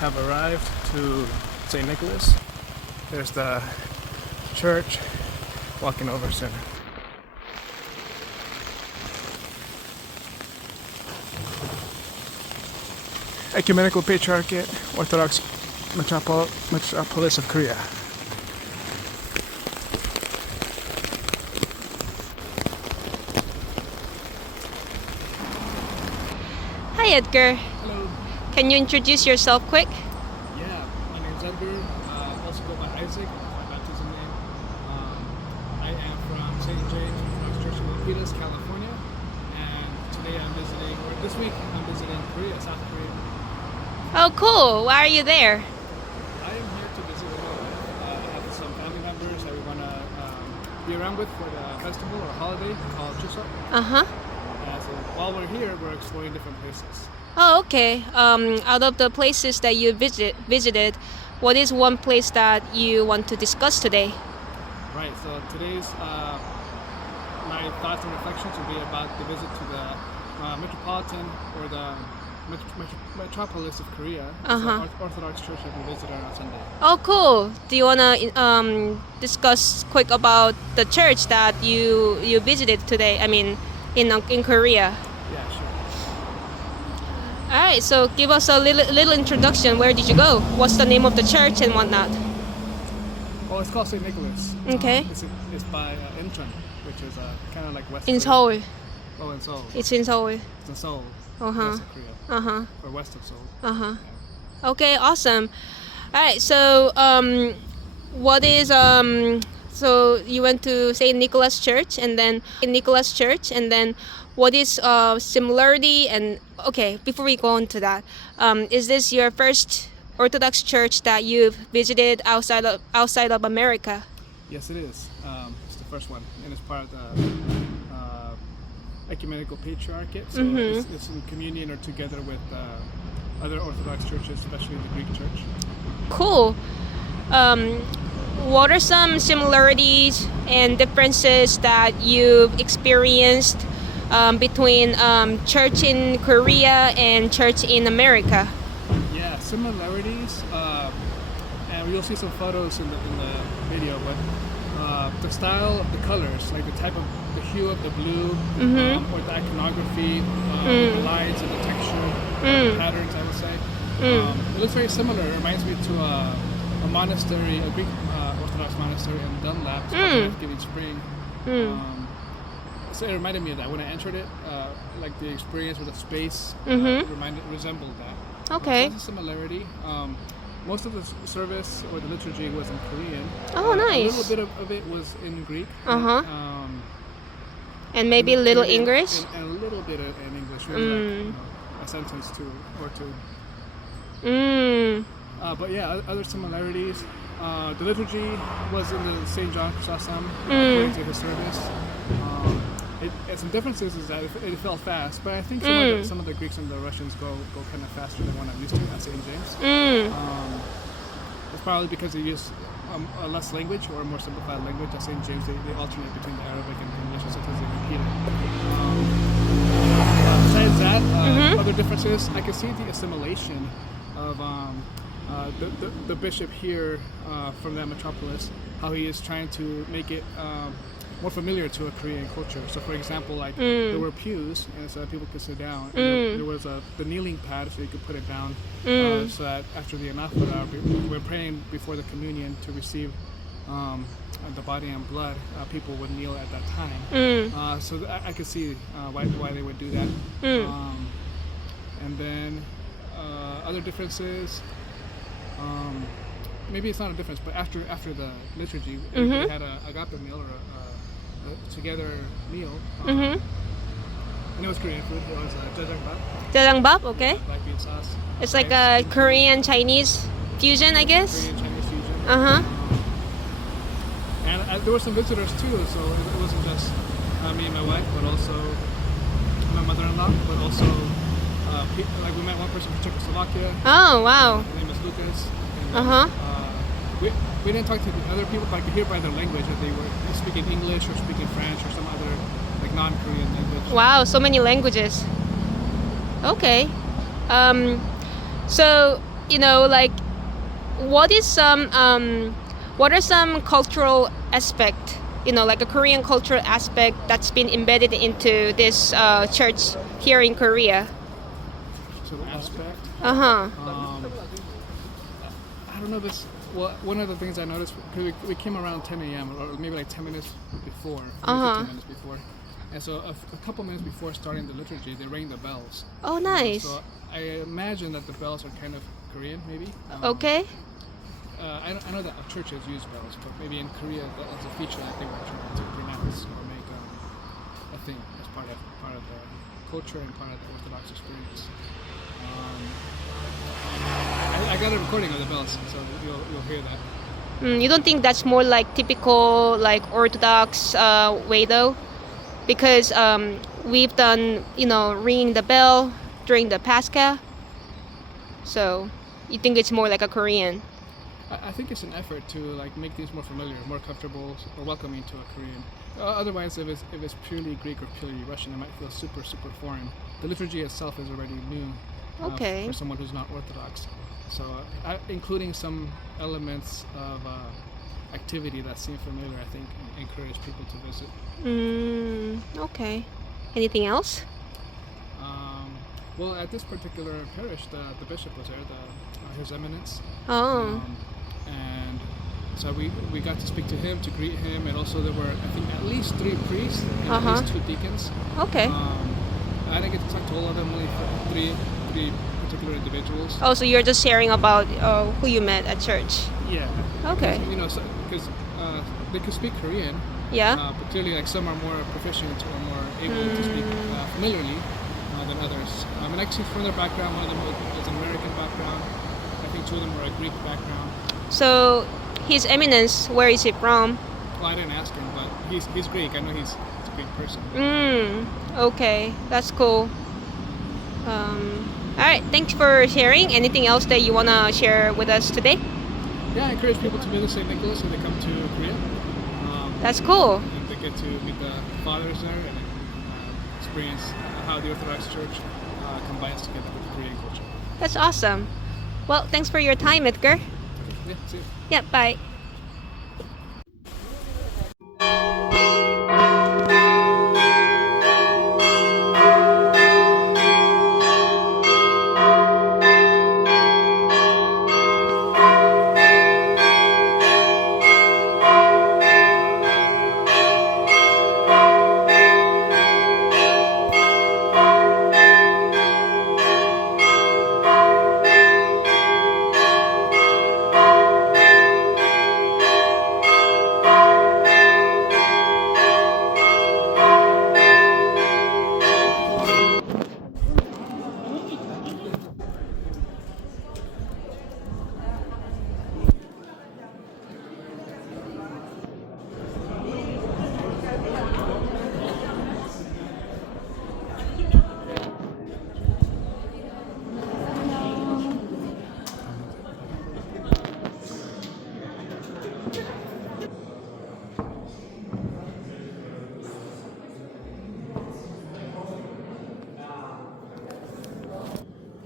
have arrived to St. Nicholas. There's the church, walking over soon. Ecumenical Patriarchate, Orthodox Metropolis of Korea. Hi Edgar, Hello. can you introduce yourself quick? Yeah, my name's Edgar. Also go by Isaac, my baptism name. I am from St. James Orthodox Church in Milpitas, California, and today I'm visiting, or this week I'm visiting Korea, South Korea. Oh cool, why are you there? I am here to visit with my wife. I have some family members that we want to be around with for the festival or holiday called Chuseok. Uh-huh. So while we're here, we're exploring different places. Oh okay, out of the places that you visited, what is one place that you want to discuss today? Right, so today's my thoughts and reflections will be about the visit to the metropolitan or the metropolis of Korea. It's Uh-huh. an Orthodox church that we visited on Sunday. Oh cool, do you want to discuss quick about the church that you visited today, I mean in Korea? Yeah, sure. Alright, so give us a little introduction. Where did you go? What's the name of the church and whatnot? Well, it's called St. Nicholas. Okay. It's by Incheon, which is kind of like West In Korea. Seoul. Oh, in Seoul. It's in Seoul. It's in Seoul, Uh-huh. west of Korea, Uh-huh. or west of Seoul. Uh-huh. Yeah. Okay, awesome. Alright, so what is so you went to St. Nicholas Church and then what is similarity and okay, before we go on to that, is this your first Orthodox church that you've visited outside of America? Yes, it is. It's the first one, and it's part of the Ecumenical Patriarchate. So it's in communion or together with other Orthodox churches, especially the Greek Church. Cool. What are some similarities and differences that you've experienced between church in Korea and church in America? Yeah, similarities, and you'll see some photos in the video, but the style of the colors, like the type of the hue of the blue, or the iconography, the lines and the texture, the patterns, I would say. It looks very similar. It reminds me to a monastery, a Greek Orthodox monastery in Dunlap, it's called Life-Giving Spring. So it reminded me of that when I entered it. Like the experience with the space resembled that. Okay. So that's a similarity. Most of the service or the liturgy was in Korean. Oh, nice. A little bit of it was in Greek. Uh-huh. And maybe a little English? And a little bit in English, maybe like a sentence or two. But yeah, other similarities. The liturgy was in the St. John Chrysostom according to his service. Some differences is that it felt fast, but I think some of the Greeks and the Russians go kind of faster than what I'm used to at St. James. It's probably because they use a less language or a more simplified language. At St. James, they alternate between the Arabic and English, and sometimes they repeat it. Besides that, other differences, I can see the assimilation of the bishop here from that metropolis, how he is trying to make it more familiar to a Korean culture. So, for example, like there were pews, and so that people could sit down. And there was the kneeling pad, so you could put it down, so that after the anaphora, we're praying before the communion to receive the body and blood. People would kneel at that time. So I could see why they would do that. And then other differences. Maybe it's not a difference, but after the liturgy, we had a agape meal or a together meal, and it was Korean food. It was jjajangbap. Jjajangbap, okay. Black bean sauce. It's like a Korean Chinese fusion, I guess. Korean Chinese fusion. And there were some visitors too, so it wasn't just me and my wife, but also my mother-in-law, but also like we met one person from Czechoslovakia. Oh wow. His name is Lucas. We didn't talk to the other people, but I could hear by their language that they were speaking English or speaking French or some other like non-Korean language. Wow, so many languages. Okay. So like what are some cultural aspect, like a Korean cultural aspect that's been embedded into this church here in Korea? So the aspect. Uh-huh. I don't know this. Well, one of the things I noticed, because we came around 10 a.m. or maybe like 10 minutes before, maybe 15 minutes before. And so a couple minutes before starting the liturgy, they rang the bells. Oh, nice. So I imagine that the bells are kind of Korean, maybe. Okay. I know that churches use bells, but maybe in Korea that's a feature that they were trying to pronounce or make a thing as part of the culture and part of the Orthodox experience. I got a recording of the bells, so you'll hear that. You don't think that's more like typical like Orthodox way though? Because we've done, ringing the bell during the Pascha. So you think it's more like a Korean? I think it's an effort to like make things more familiar, more comfortable, or welcoming to a Korean. Otherwise, if it's purely Greek or purely Russian, it might feel super foreign. The liturgy itself is already new for someone who's not Orthodox. So including some elements of activity that seem familiar, I think, encourage people to visit. Okay. Anything else? Well, at this particular parish, the bishop was there, His Emminence. Oh. And so we got to speak to him, to greet him, and also there were, I think, at least 3 priests and at least 2 deacons. Okay. I didn't get to talk to all of them, only 3 particular individuals. Oh, so you're just sharing about who you met at church? Yeah. Okay. Because they could speak Korean. Yeah. But clearly, like some are more proficient or more able to speak familiarly than others. And actually, from their background, one of them was an American background. I think 2 of them were a Greek background. So, His Eminence, where is he from? Well, I didn't ask him, but he's Greek. I know he's a Greek person. Okay, that's cool. All right, thanks for sharing. Anything else that you want to share with us today? Yeah, I encourage people to visit St. Nicholas when they come to Korea. That's cool. And they get to meet the fathers there and experience how the Orthodox Church combines together with the Korean culture. That's awesome. Well, thanks for your time, Edgar. Okay. Yeah, see you. Yeah, bye.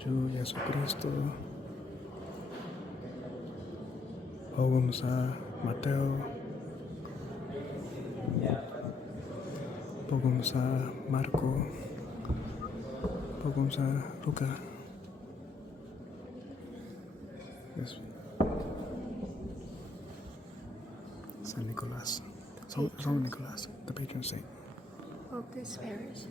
주 예수 그리스도 복음서 마테오 복음서 마르코 복음서 루카. Yes. Saint Nicholas, Saint Nicholas, the patron saint Of this parish.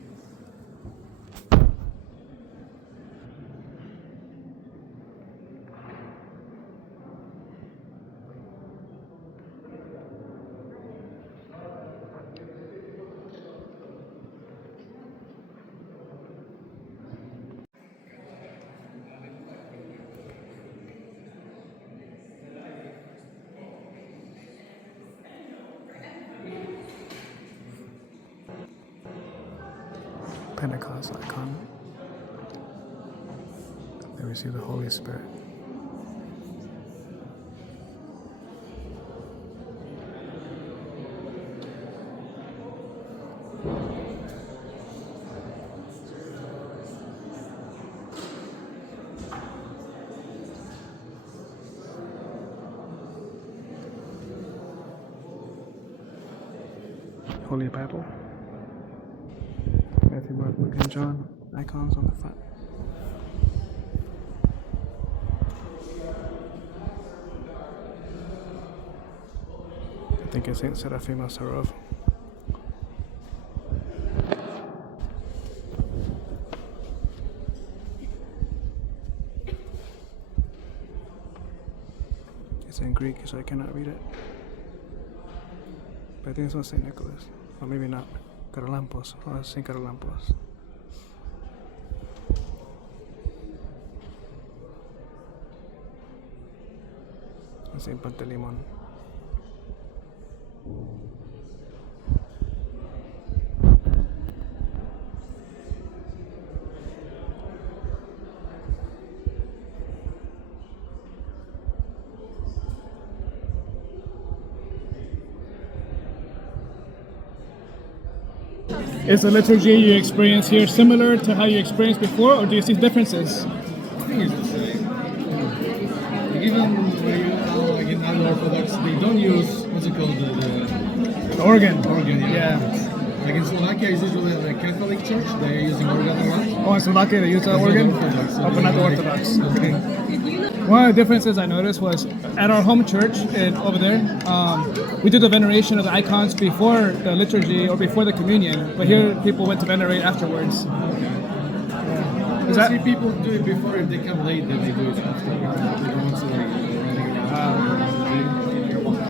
Pentecost icon. They receive the Holy Spirit. Holy Bible. Matthew, Mark, Luke, and John. Icons on the front. I think it's Saint Seraphim of Sarov. It's in Greek, so I cannot read it. But I think it's on St. Nicholas. Or maybe not. Carolampos. Oh, it's St. Carolampos. And St. Pantelimon. Is the liturgy you experience here similar to how you experienced before, or do you see differences? I think it's the same. Even like in other Orthodox, they don't use what's it called The organ. organ. Yeah. Like in Slovakia, it's usually the Catholic Church. They're using organ a lot. Oh, in Slovakia they use the organ? Orthodox. Oh, but not the Orthodox. Okay. One of the differences I noticed was at our home church over there, we did the veneration of the icons before the liturgy or before the communion, but here people went to venerate afterwards. I see people do it before. If they come late, then they do it after.